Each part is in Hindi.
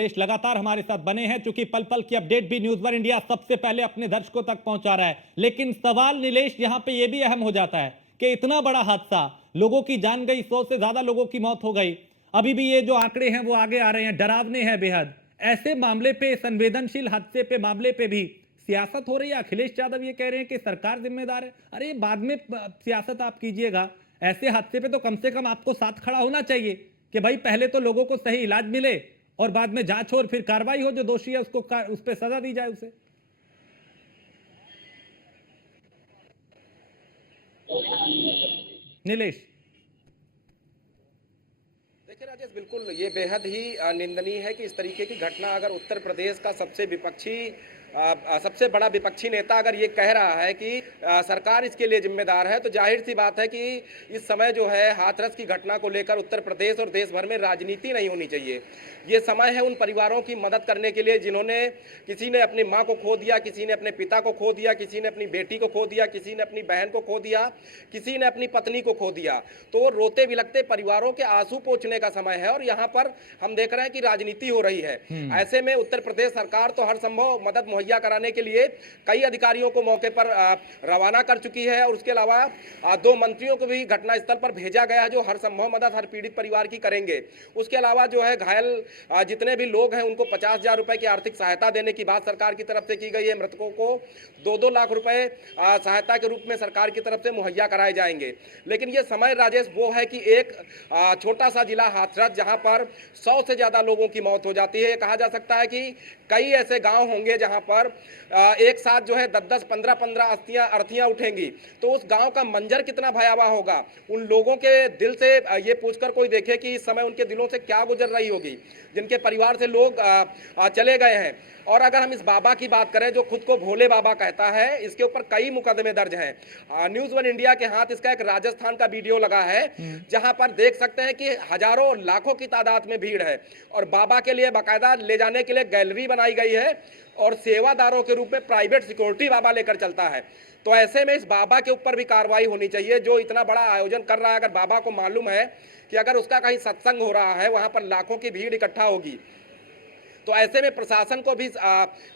नीलेश लगातार हमारे साथ बने हैं, चूंकि पल पल की अपडेट भी न्यूज वन इंडिया सबसे पहले अपने दर्शकों तक पहुंचा रहा है। लेकिन सवाल नीलेश यहां पे यह भी अहम हो जाता है कि इतना बड़ा हादसा, लोगों की जान गई, 100 से ज्यादा लोगों की मौत हो गई, अभी भी ये जो आंकड़े हैं वो आगे आ रहे हैं, डरावने हैं बेहद। ऐसे मामले पे, संवेदनशील हादसे पे, मामले पे भी सियासत हो रही है। अखिलेश यादव ये कह रहे हैं कि सरकार जिम्मेदार है। अरे बाद में सियासत आप कीजिएगा, ऐसे हादसे पे तो कम से कम आपको साथ खड़ा होना चाहिए कि भाई पहले तो लोगों को सही इलाज मिले और बाद में जांच हो और फिर कार्रवाई हो, जो दोषी है उसको उस पर सजा दी जाए उसे। नीलेश। देखिए राजेश, बिल्कुल ये बेहद ही निंदनीय है कि इस तरीके की घटना अगर उत्तर प्रदेश का सबसे बड़ा विपक्षी नेता अगर ये कह रहा है कि सरकार इसके लिए जिम्मेदार है, तो जाहिर सी बात है कि इस समय जो है हाथरस की घटना को लेकर उत्तर प्रदेश और देश भर में राजनीति नहीं होनी चाहिए। ये समय है उन परिवारों की मदद करने के लिए जिन्होंने, किसी ने अपनी माँ को खो दिया, किसी ने अपने पिता को खो दिया, किसी ने अपनी बेटी को खो दिया, किसी ने अपनी बहन को खो दिया, किसी ने अपनी पत्नी को खो दिया। तो रोते बिलखते परिवारों के आंसू पोंछने का समय है और यहाँ पर हम देख रहे हैं कि राजनीति हो रही है। ऐसे में उत्तर प्रदेश सरकार तो हर संभव मदद मुहैया कराने के लिए कई अधिकारियों को मौके पर रवाना कर चुकी है और उसके अलावा 2 मंत्रियों को भी घटनास्थल पर भेजा गया है जो हर संभव मदद हर पीड़ित परिवार की करेंगे। उसके अलावा जो है घायल जितने भी लोग हैं उनको 50,000 रुपए की आर्थिक सहायता देने की बात सरकार की तरफ से की गई है। मृतकों को 2-2 लाख रुपए सहायता के रूप में सरकार की तरफ से मुहैया कराए जाएंगे। लेकिन ये समय राजेश वो है कि एक छोटा सा जिला हाथरस जहां पर 100 से ज्यादा लोगों की मौत हो जाती है। कहा जा सकता है कि कई ऐसे गांव होंगे जहां पर एक साथ जो है 10-10, 15-15 अर्थियां उठेंगी, तो उस गांव का मंजर कितना भयावह होगा। उन लोगों के दिल से ये पूछकर कोई देखे कि इस समय उनके दिलों से क्या गुजर रही होगी जिनके परिवार से लोग चले गए हैं। और अगर हम इस बाबा की बात करें जो खुद को भोले बाबा कहता है, इसके ऊपर कई मुकदमे दर्ज हैं। न्यूज वन इंडिया के हाथ इसका एक राजस्थान का वीडियो लगा है जहां पर देख सकते हैं कि हजारों लाखों की तादाद में भीड़ है और बाबा के लिए बाकायदा ले जाने के लिए गैलरी बनाई गई है और सेवादारों के रूप में प्राइवेट सिक्योरिटी बाबा लेकर चलता है। तो ऐसे में इस बाबा के ऊपर भी कार्रवाई होनी चाहिए जो इतना बड़ा आयोजन कर रहा है। अगर बाबा को मालूम है कि अगर उसका कहीं सत्संग हो रहा है, वहां पर लाखों की भीड़ इकट्ठा होगी, तो ऐसे में प्रशासन को भी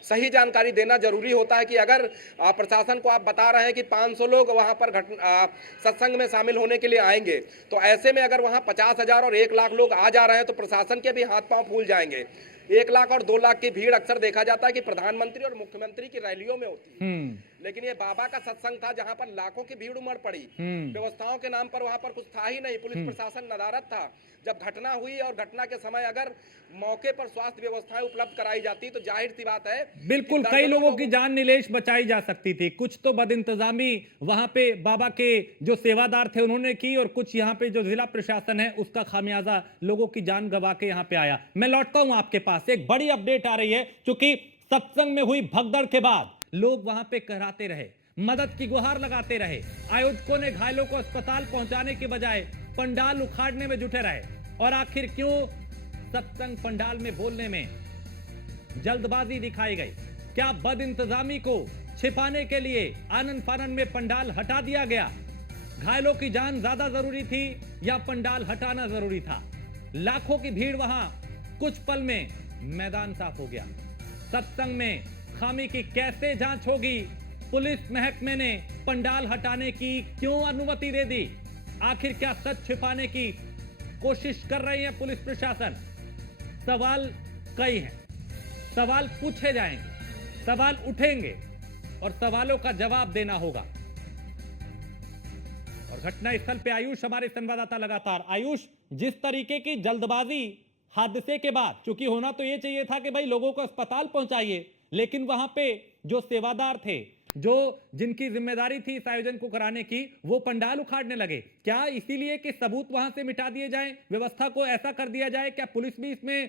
सही जानकारी देना जरूरी होता है कि अगर प्रशासन को आप बता रहे हैं कि 500 लोग वहां पर सत्संग में शामिल होने के लिए आएंगे, तो ऐसे में अगर वहां 50,000 और 1 लाख लोग आ जा रहे हैं तो प्रशासन के भी हाथ पांव फूल जाएंगे। 1 लाख और 2 लाख की भीड़ अक्सर देखा जाता है कि प्रधानमंत्री और मुख्यमंत्री की रैलियों में होती है, लेकिन ये बाबा का सत्संग था जहां पर लाखों की भीड़ उमड़ पड़ी। व्यवस्थाओं के नाम पर वहां पर कुछ था ही नहीं, पुलिस प्रशासन नदारद था। जब घटना हुई और घटना के समय अगर मौके पर स्वास्थ्य व्यवस्थाएं उपलब्ध कराई जाती तो जाहिर सी बात है बिल्कुल कई लोगों की जान नीलेश बचाई जा सकती थी। कुछ तो बदइंतजामी वहां पे बाबा के जो सेवादार थे उन्होंने की और कुछ यहाँ पे जो जिला प्रशासन है उसका खामियाजा लोगों की जान गंवा के यहाँ पे आया। मैं लौटता हूं आपके पास, एक बड़ी अपडेट आ रही है क्योंकि सत्संग में हुई भगदड़ के बाद लोग वहां पे कहराते रहे, मदद की गुहार लगाते रहे। आयोजकों ने घायलों को अस्पताल पहुंचाने के बजाय पंडाल उखाड़ने में जुटे रहे। और आखिर क्यों सत्संग पंडाल में बोलने में जल्दबाजी दिखाई गई? क्या बदइंतजामी को छिपाने के लिए आनन फानन में पंडाल हटा दिया गया? घायलों की जान ज्यादा जरूरी थी या पंडाल हटाना जरूरी था? लाखों की भीड़ वहां, कुछ पल में मैदान साफ हो गया। सत्संग में खामी की कैसे जांच होगी? पुलिस महकमे ने पंडाल हटाने की क्यों अनुमति दे दी? आखिर क्या सच छिपाने की कोशिश कर रही है पुलिस प्रशासन? सवाल कई हैं, सवाल पूछे जाएंगे, सवाल उठेंगे और सवालों का जवाब देना होगा। और घटनास्थल पे आयुष हमारे संवाददाता लगातार। आयुष, जिस तरीके की जल्दबाजी हादसे के बाद, चूंकि होना तो यह चाहिए था कि भाई लोगों को अस्पताल पहुंचाइए, लेकिन वहां पे जो सेवादार थे, जो जिनकी जिम्मेदारी थी इस आयोजन को कराने की, वो पंडाल उखाड़ने लगे। क्या इसीलिए कि सबूत वहां से मिटा दिए जाएं, व्यवस्था को ऐसा कर दिया जाए? क्या पुलिस भी इसमें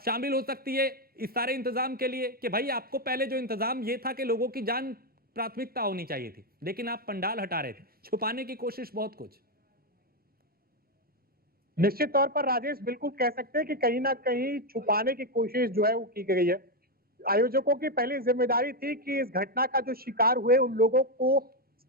शामिल हो सकती है इस सारे इंतजाम के लिए कि भाई आपको पहले जो इंतजाम ये था कि लोगों की जान प्राथमिकता होनी चाहिए थी, लेकिन आप पंडाल हटा रहे थे, छुपाने की कोशिश बहुत कुछ। निश्चित तौर पर राजेश बिल्कुल कह सकते हैं कि कहीं ना कहीं छुपाने की कोशिश जो है वो की गई है। आयोजकों की पहली जिम्मेदारी थी कि इस घटना का जो शिकार हुए उन लोगों को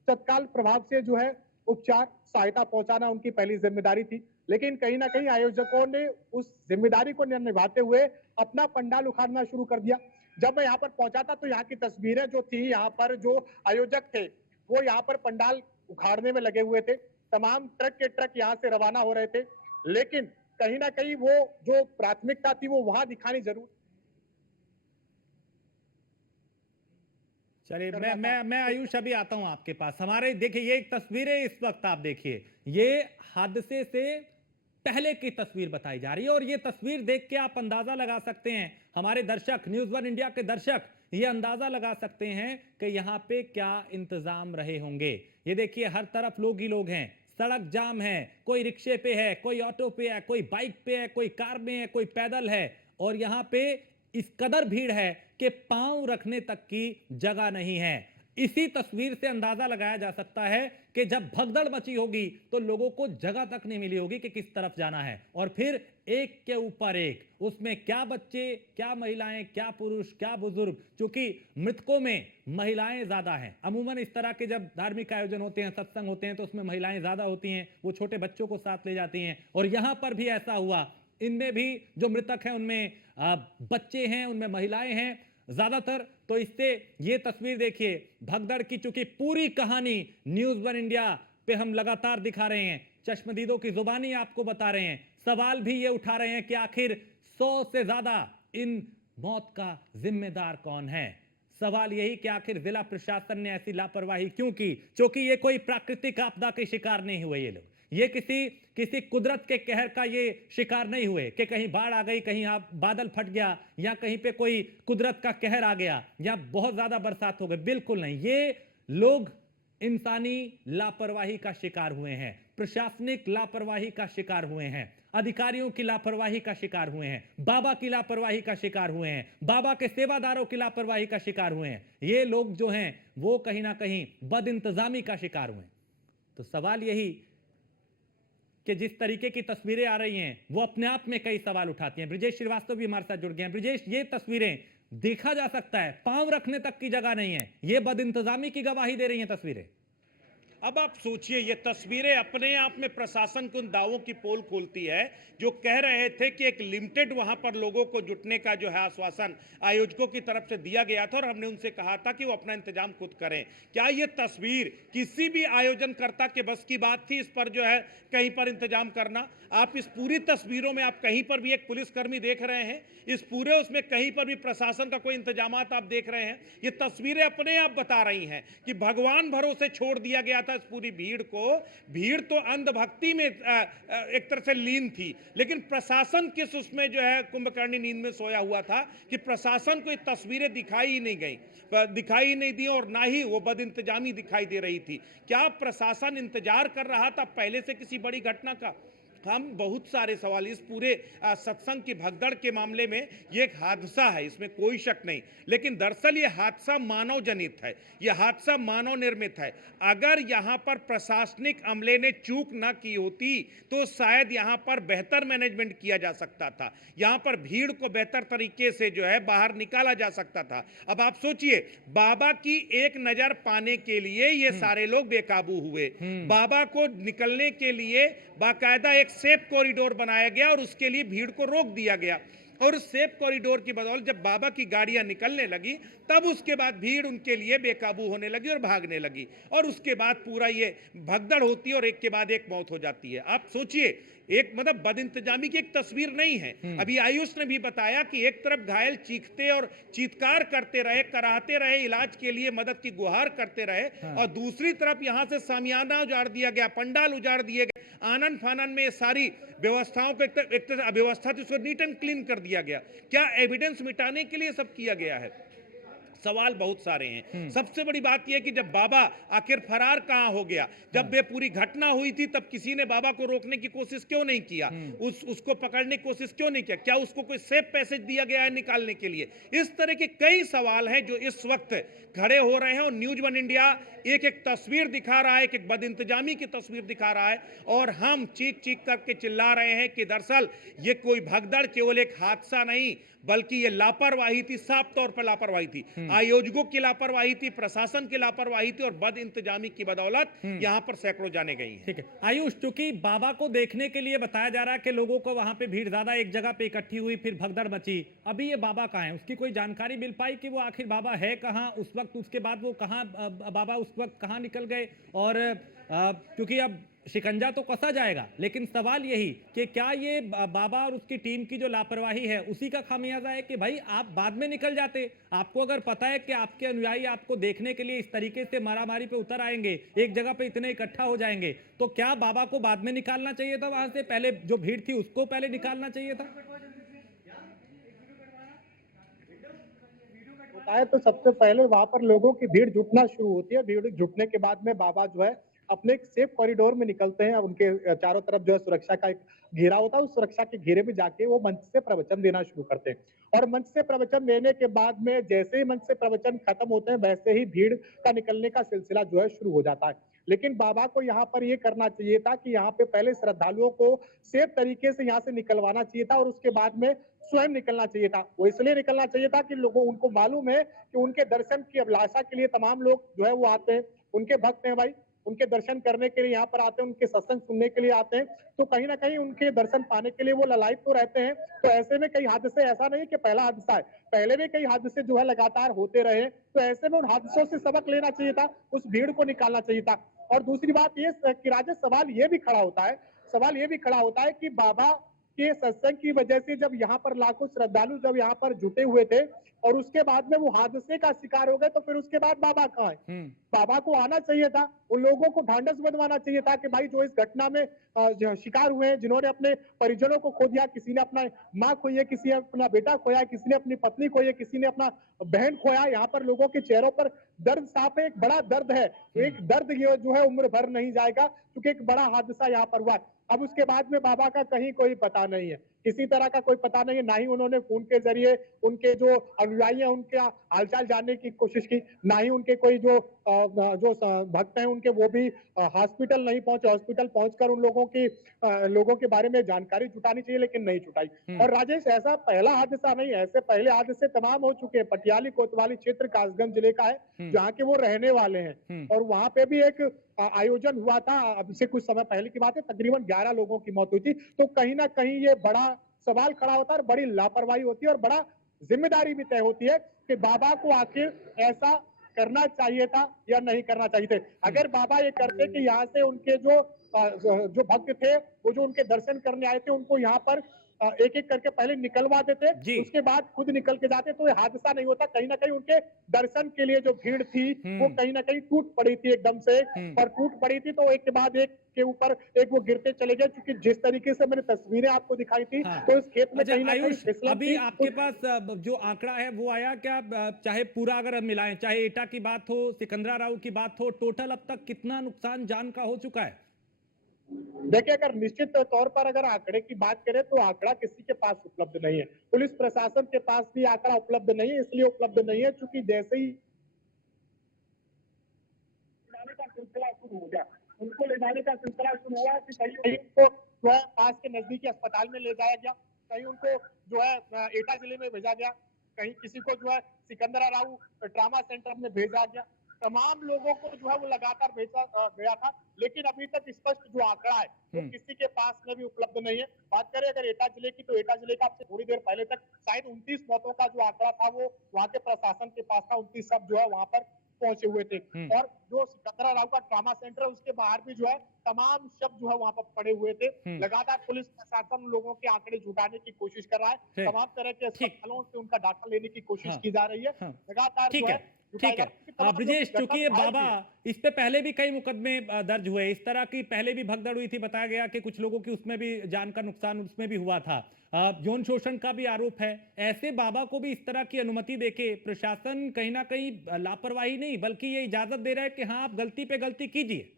तत्काल प्रभाव से जो है उपचार सहायता पहुंचाना उनकी पहली जिम्मेदारी थी। लेकिन कहीं ना कहीं आयोजकों ने उस जिम्मेदारी को निभाते हुए अपना पंडाल उखाड़ना शुरू कर दिया। जब मैं यहाँ पर पहुंचा था तो यहाँ की तस्वीरें जो थी, यहाँ पर जो आयोजक थे वो यहाँ पर पंडाल उखाड़ने में लगे हुए थे। तमाम ट्रक के ट्रक यहाँ से रवाना हो रहे थे, लेकिन कहीं ना कहीं वो जो प्राथमिकता थी वो वहां दिखानी जरूर चलिए करना मैं था। आयुष अभी आता हूं आपके पास। हमारे देखिए ये एक तस्वीरें इस वक्त आप देखिए, ये हादसे से पहले की तस्वीर बताई जा रही है और ये तस्वीर देख के आप अंदाजा लगा सकते हैं, हमारे दर्शक, न्यूज़ वन इंडिया के दर्शक ये अंदाजा लगा सकते हैं कि यहां पे क्या इंतजाम रहे होंगे। ये देखिए हर तरफ लोग ही लोग हैं, सड़क जाम है, कोई रिक्शे पे है, कोई ऑटो पे है, कोई बाइक पे है, कोई कार में है, कोई पैदल है और यहां पे इस कदर भीड़ है कि पांव रखने तक की जगह नहीं है। इसी तस्वीर से अंदाजा लगाया जा सकता है कि जब भगदड़ मची होगी तो लोगों को जगह तक नहीं मिली होगी कि किस तरफ जाना है, और फिर एक के ऊपर एक, उसमें क्या बच्चे, क्या महिलाएं, क्या पुरुष, क्या बुजुर्ग, क्योंकि मृतकों में महिलाएं ज्यादा हैं। अमूमन इस तरह के जब धार्मिक आयोजन होते हैं, सत्संग होते हैं तो उसमें महिलाएं ज्यादा होती हैं, वो छोटे बच्चों को साथ ले जाती हैं और यहां पर भी ऐसा हुआ। इनमें भी जो मृतक हैं उनमें बच्चे हैं, उनमें महिलाएं हैं ज्यादातर। तो इससे ये तस्वीर देखिए भगदड़ की, चूंकि पूरी कहानी न्यूज़ वन इंडिया पे हम लगातार दिखा रहे हैं, चश्मदीदों की जुबानी आपको बता रहे हैं, सवाल भी ये उठा रहे हैं कि आखिर 100 से ज्यादा इन मौत का जिम्मेदार कौन है। सवाल यही कि आखिर जिला प्रशासन ने ऐसी लापरवाही क्यों की, क्योंकि ये कोई प्राकृतिक आपदा के शिकार नहीं हुए ये लोग, ये किसी कुदरत के कहर का ये शिकार नहीं हुए कि कहीं बाढ़ आ गई, कहीं आप बादल फट गया या कहीं पे कोई कुदरत का कहर आ गया या बहुत ज्यादा बरसात हो गई। बिल्कुल नहीं, ये लोग इंसानी लापरवाही का शिकार हुए हैं, प्रशासनिक लापरवाही का शिकार हुए हैं, अधिकारियों की लापरवाही का शिकार हुए हैं, बाबा की लापरवाही का शिकार हुए हैं, बाबा के सेवादारों की लापरवाही का शिकार हुए हैं। ये लोग जो हैं वो कहीं ना कहीं बदइंतजामी का शिकार हुए हैं। तो सवाल यही कि जिस तरीके की तस्वीरें आ रही हैं वो अपने आप में कई सवाल उठाती हैं। ब्रिजेश श्रीवास्तव भी हमारे साथ जुड़ गए हैं। ब्रिजेश, ये तस्वीरें देखा जा सकता है पांव रखने तक की जगह नहीं है, ये बदइंतजामी की गवाही दे रही हैं तस्वीरें। अब आप सोचिए, ये तस्वीरें अपने आप में प्रशासन को उन दावों की पोल खोलती है जो कह रहे थे कि एक लिमिटेड वहां पर लोगों को जुटने का जो है आश्वासन आयोजकों की तरफ से दिया गया था और हमने उनसे कहा था कि वो अपना इंतजाम खुद करें। क्या ये तस्वीर किसी भी आयोजनकर्ता के बस की बात थी इस पर जो है कहीं पर इंतजाम करना? आप इस पूरी तस्वीरों में आप कहीं पर भी एक पुलिसकर्मी देख रहे हैं, इस पूरे उसमें कहीं पर भी प्रशासन का कोई इंतजाम आप देख रहे हैं? ये तस्वीरें अपने आप बता रही हैं कि भगवान भरोसे छोड़ दिया गया था इस पूरी भीड़ को। भीड़ तो अंधभक्ति में एक तरह से लीन थी, लेकिन प्रशासन किस उसमें जो है कुंभकर्णी नींद में सोया हुआ था कि प्रशासन को ये तस्वीरें दिखाई ही नहीं गई, दिखाई नहीं दी और ना ही वो बदइंतजामी दिखाई दे रही थी। क्या प्रशासन इंतजार कर रहा था पहले से किसी बड़ी घटना का? हम बहुत सारे सवाल इस पूरे सत्संग की भगदड़ के मामले में, ये एक हादसा है, इसमें कोई शक नहीं, लेकिन दरअसल ये हादसा मानव जनित है, ये हादसा मानव निर्मित है। अगर यहाँ पर प्रशासनिक अमले ने चूक ना की होती तो शायद यहाँ पर बेहतर मैनेजमेंट किया जा सकता था, यहाँ पर भीड़ को बेहतर तरीके से जो है बाहर निकाला जा सकता था। अब आप सोचिए, बाबा की एक नजर पाने के लिए ये सारे लोग बेकाबू हुए, बाबा को निकलने के लिए बाकायदा एक सेफ कॉरिडोर बनाया गया और उसके लिए भीड़ को रोक दिया गया, और उस सेफ कॉरिडोर की बदौलत जब बाबा की गाड़ियां निकलने लगी तब उसके बाद भीड़ उनके लिए बेकाबू होने लगी और भागने लगी, और उसके बाद पूरा ये भगदड़ होती है और एक के बाद एक मौत हो जाती है। आप सोचिए, एक मतलब बदइंतजामी की एक तस्वीर नहीं है। अभी आयुष ने भी बताया कि एक तरफ घायल चीखते और चीत्कार करते रहे, कराहते रहे, इलाज के लिए मदद की गुहार करते रहे, और दूसरी तरफ यहां से सामियाना उजाड़ दिया गया, पंडाल उजाड़ दिए गए, आनंद फानन में सारी व्यवस्थाओं को एक तरह अव्यवस्था थी उसको नीट एंड क्लीन कर दिया गया। क्या एविडेंस मिटाने के लिए सब किया गया है? सवाल बहुत सारे हैं। सबसे बड़ी बात यह कि जब बाबा आखिर फरार कहां हो गया, जब ये पूरी घटना हुई थी तब किसी ने बाबा को रोकने की कोशिश क्यों नहीं किया, उसको पकड़ने की कोशिश क्यों नहीं किया? क्या उसको कोई सेफ पैसेज दिया गया है निकालने के लिए? इस तरह के कई सवाल हैं जो इस वक्त खड़े हो रहे हैं, और न्यूज़ वन इंडिया एक तस्वीर दिखा रहा है, एक बदइंतजामी की तस्वीर दिखा रहा है, और हम चीख चीख करके चिल्ला रहे हैं कि दरअसल ये कोई भगदड़ केवल एक हादसा नहीं बल्कि ये लापरवाही थी, साफ तौर पर लापरवाही थी। आयोजकों की लापरवाही थी, प्रशासन की लापरवाही थी और बद इंतजामी की बदौलत यहां पर सैकड़ों जाने गई हैं। ठीक है आयुष, चूंकि बाबा को देखने के लिए बताया जा रहा है कि लोगों को वहां पे भीड़ ज्यादा एक जगह पे इकट्ठी हुई, फिर भगदड़ मची। अभी ये बाबा कहाँ है? उसकी कोई जानकारी मिल पाई कि वो आखिर बाबा है कहाँ उस वक्त? उसके बाद वो कहाँ, बाबा उस वक्त कहाँ निकल गए? और क्योंकि अब शिकंजा तो कसा जाएगा, लेकिन सवाल यही कि क्या ये बाबा और उसकी टीम की जो लापरवाही है उसी का खामियाजा है कि भाई आप बाद में निकल जाते? आपको अगर पता है कि आपके अनुयायी आपको देखने के लिए इस तरीके से मारामारी पे उतर आएंगे, एक जगह पे इतने इकट्ठा हो जाएंगे, तो क्या बाबा को बाद में निकालना चाहिए था वहां से? पहले जो भीड़ थी उसको पहले निकालना चाहिए था? होता है तो सबसे पहले वहां पर लोगों की भीड़ जुटना शुरू होती है। भीड़ जुटने के बाद में बाबा जो है अपने एक सेफ कॉरिडोर में निकलते हैं। उनके चारों तरफ जो है सुरक्षा का एक घेरा होता है। उस सुरक्षा के घेरे में जाके वो मंच से प्रवचन देना शुरू करते हैं और मंच से प्रवचन देने के बाद में जैसे ही मंच से प्रवचन खत्म होते हैं वैसे ही भीड़ का निकलने का सिलसिला जो है शुरू हो जाता है। लेकिन बाबा को यहाँ पर ये करना चाहिए था कि यहाँ पे पहले श्रद्धालुओं को सेफ तरीके से यहाँ से निकलवाना चाहिए था और उसके बाद में स्वयं निकलना चाहिए था। वो इसलिए निकलना चाहिए था कि लोगों उनको मालूम है कि उनके दर्शन की अभिलाषा के लिए तमाम लोग जो है वो आते हैं। उनके भक्त हैं भाई, उनके दर्शन करने के लिए यहाँ पर आते हैं, उनके सत्संग सुनने के लिए आते हैं। तो कहीं ना कहीं उनके दर्शन पाने के लिए वो ललायत तो रहते हैं। तो ऐसे में कई हादसे, ऐसा नहीं कि पहला हादसा है, पहले भी कई हादसे जो है लगातार होते रहे। तो ऐसे में उन हादसों से सबक लेना चाहिए था, उस भीड़ को निकालना चाहिए था। और दूसरी बात ये कि राजेश, सवाल ये भी खड़ा होता है, सवाल ये भी खड़ा होता है कि बाबा के सत्संग की वजह से जब यहाँ पर लाखों श्रद्धालु जब यहाँ पर जुटे हुए थे और उसके बाद में वो हादसे का शिकार हो गए, तो फिर उसके बाद बाबा कहाँ है? बाबा को आना चाहिए था, उन लोगों को ढांढस बंधवाना चाहिए था कि भाई जो इस घटना में शिकार हुए हैं, जिन्होंने अपने परिजनों को खो दिया, किसी ने अपना माँ खोई है, किसी ने अपना बेटा खोया, किसी ने अपनी पत्नी खोई है, किसी ने अपना बहन खोया। यहाँ पर लोगों के चेहरों पर दर्द साफ है, एक बड़ा दर्द है। एक दर्द ये जो है उम्र भर नहीं जाएगा, क्योंकि एक बड़ा हादसा यहाँ पर हुआ। अब उसके बाद में बाबा का कहीं कोई पता नहीं है, किसी तरह का कोई पता नहीं है। ना ही उन्होंने फोन के जरिए उनके जो अनुयायी हैं उनका हालचाल जानने की कोशिश की, ना ही उनके कोई जो भक्त हैं उनके वो भी हॉस्पिटल नहीं पहुंचे। हॉस्पिटल पहुंचकर उन लोगों के बारे में जानकारी जुटानी चाहिए, लेकिन नहीं जुटाई। और राजेश, ऐसा पहला हादसा नहीं, ऐसे पहले हादसे तमाम हो चुके हैं। पटियाली कोतवाली क्षेत्र कासगंज जिले का है, जहाँ के वो रहने वाले हैं। और वहां पे भी एक आयोजन हुआ था, अब से कुछ समय पहले की बात है, तकरीबन 11 लोगों की मौत हुई थी। तो कहीं ना कहीं ये बड़ा सवाल खड़ा होता है और बड़ी लापरवाही होती है और बड़ा जिम्मेदारी भी तय होती है कि बाबा को आखिर ऐसा करना चाहिए था या नहीं करना चाहिए थे। अगर बाबा ये करते कि यहाँ से उनके जो भक्त थे, वो जो उनके दर्शन करने आए थे, उनको यहाँ पर एक एक करके पहले निकलवा देते, जी। उसके बाद खुद निकल के जाते, तो ये हादसा नहीं होता। कहीं ना कहीं उनके दर्शन के लिए जो भीड़ थी वो कहीं ना कहीं टूट पड़ी थी एकदम से, और टूट पड़ी थी तो एक के बाद एक के ऊपर एक वो गिरते चले गए। क्योंकि जिस तरीके से मैंने तस्वीरें आपको दिखाई थी, हाँ। तो इस खेत में अच्छा कहीं ना कहीं आयुष, फिसलन अभी थी। आपके पास जो आंकड़ा है वो आया क्या? चाहे पूरा अगर हम मिलाएं, चाहे एटा की बात हो, सिकंदरा राव की बात हो, टोटल अब तक कितना नुकसान जान का हो चुका है? देखिए, अगर निश्चित तौर पर अगर आंकड़े की बात करें तो आंकड़ा किसी के पास उपलब्ध नहीं है। पुलिस प्रशासन के पास भी आंकड़ा उपलब्ध नहीं है। इसलिए उपलब्ध नहीं है क्योंकि जैसे ही का सिलसिला शुरू हो गया, उनको ले जाने का सिलसिला शुरू हुआ कि कहीं कहीं उनको जो है पास के नजदीकी अस्पताल में ले जाया गया, कहीं उनको जो है एटा जिले में भेजा गया, कहीं किसी को जो है सिकंदरा राव ट्रामा सेंटर में भेजा गया। तमाम लोगों को जो है वो लगातार भेजा गया था, लेकिन अभी तक स्पष्ट जो आंकड़ा है वो किसी के पास में भी उपलब्ध नहीं है। बात करें अगर एटा जिले की, तो एटा जिले का आपसे थोड़ी देर पहले तक शायद 29 मौतों का जो आंकड़ा था वो वहां के प्रशासन के पास था। 29 सब जो है वहां पर पहुंचे हुए थे। और जो सिकंदरा राव का ट्रामा सेंटर है उसके बाहर भी जो है तमाम शब्द जो है वहां पर पड़े हुए थे। लगातार पुलिस प्रशासन लोगों के आंकड़े जुटाने की कोशिश कर रहा है, तमाम तरह के अस्पतालों से उनका डाटा लेने की कोशिश की जा रही है। लगातार ठीक जो है, ठीक है। ब्रिजेश, चूंकि ये बाबा, इस पे पहले भी कई मुकदमे दर्ज हुए, इस तरह की पहले भी भगदड़ हुई थी, बताया गया कि कुछ लोगों की उसमें भी जान का नुकसान उसमें भी हुआ था, यौन शोषण का भी आरोप है। ऐसे बाबा को भी इस तरह की अनुमति देके प्रशासन कहीं ना कहीं लापरवाही नहीं बल्कि ये इजाजत दे रहा है कि हाँ आप गलती पे गलती कीजिए।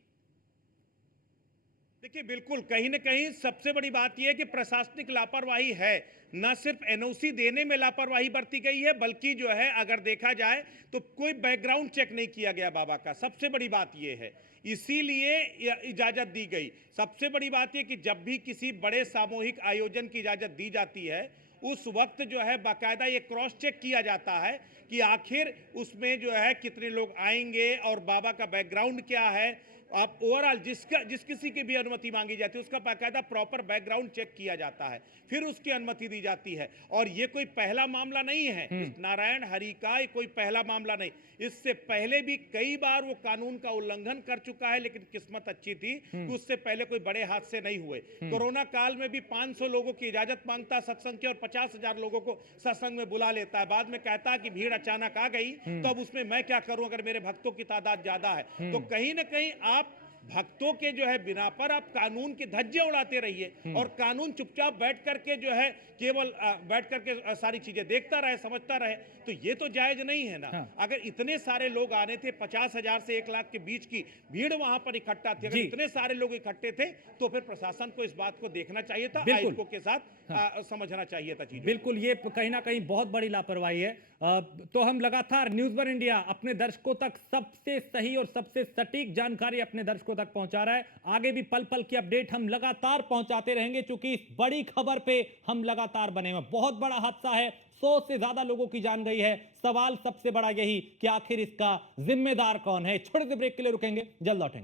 देखिए, बिल्कुल कहीं ना कहीं सबसे बड़ी बात यह है कि प्रशासनिक लापरवाही है। न सिर्फ एनओसी देने में लापरवाही बरती गई है, बल्कि जो है अगर देखा जाए तो कोई बैकग्राउंड चेक नहीं किया गया बाबा का। सबसे बड़ी बात यह है, इसीलिए इजाजत दी गई। सबसे बड़ी बात यह कि जब भी किसी बड़े सामूहिक आयोजन की इजाजत दी जाती है उस वक्त जो है बाकायदा ये क्रॉस चेक किया जाता है कि आखिर उसमें जो है कितने लोग आएंगे और बाबा का बैकग्राउंड क्या है। आप ओवरऑल जिस किसी की भी अनुमति मांगी जाती है उसका बाकायदा प्रॉपर बैकग्राउंड चेक किया जाता है, फिर उसकी अनुमति दी जाती है। और ये कोई पहला मामला नहीं है, इस नारायण हरि का ये कोई पहला मामला नहीं। इससे पहले भी कई बार वो कानून का उल्लंघन कर चुका है, लेकिन किस्मत अच्छी थी कि उससे पहले कोई बड़े हादसे नहीं हुए। कोरोना काल में भी 500 लोगों की इजाजत मांगता सत्संग की और 50,000 लोगों को सत्संग में बुला लेता है। बाद में कहता है कि भीड़ अचानक आ गई तो अब उसमें मैं क्या करूं अगर मेरे भक्तों की तादाद ज्यादा है। तो कहीं ना कहीं आप भक्तों के जो है बिना पर आप कानून की धज्जियां उड़ाते रहिए और कानून चुपचाप बैठ करके जो है केवल बैठ करके सारी चीजें देखता रहे, समझता रहे, तो ये तो जायज नहीं है ना। हाँ। अगर इतने सारे लोग आने थे, 50,000 से 1 लाख के बीच की भीड़ वहां पर इकट्ठा थी, अगर जी। इतने सारे लोग इकट्ठे थे तो फिर प्रशासन को इस बात को देखना चाहिए था, बिल्कुल। आयोजकों के साथ समझना चाहिए था चीजें। बिल्कुल, ये कहीं ना कहीं बहुत बड़ी लापरवाही है। तो हम लगातार न्यूज़ वन इंडिया अपने दर्शकों तक सबसे सही और सबसे सटीक जानकारी अपने दर्शकों तक पहुंचा रहा है। आगे भी पल पल की अपडेट हम लगातार पहुंचाते रहेंगे, क्योंकि इस बड़ी खबर पे हम लगातार बने हुए हैं। बहुत बड़ा हादसा है, 100 से ज्यादा लोगों की जान गई है। सवाल सबसे बड़ा यही कि आखिर इसका जिम्मेदार कौन है। छोटे से ब्रेक के लिए रुकेंगे, जल्द लौटेंगे।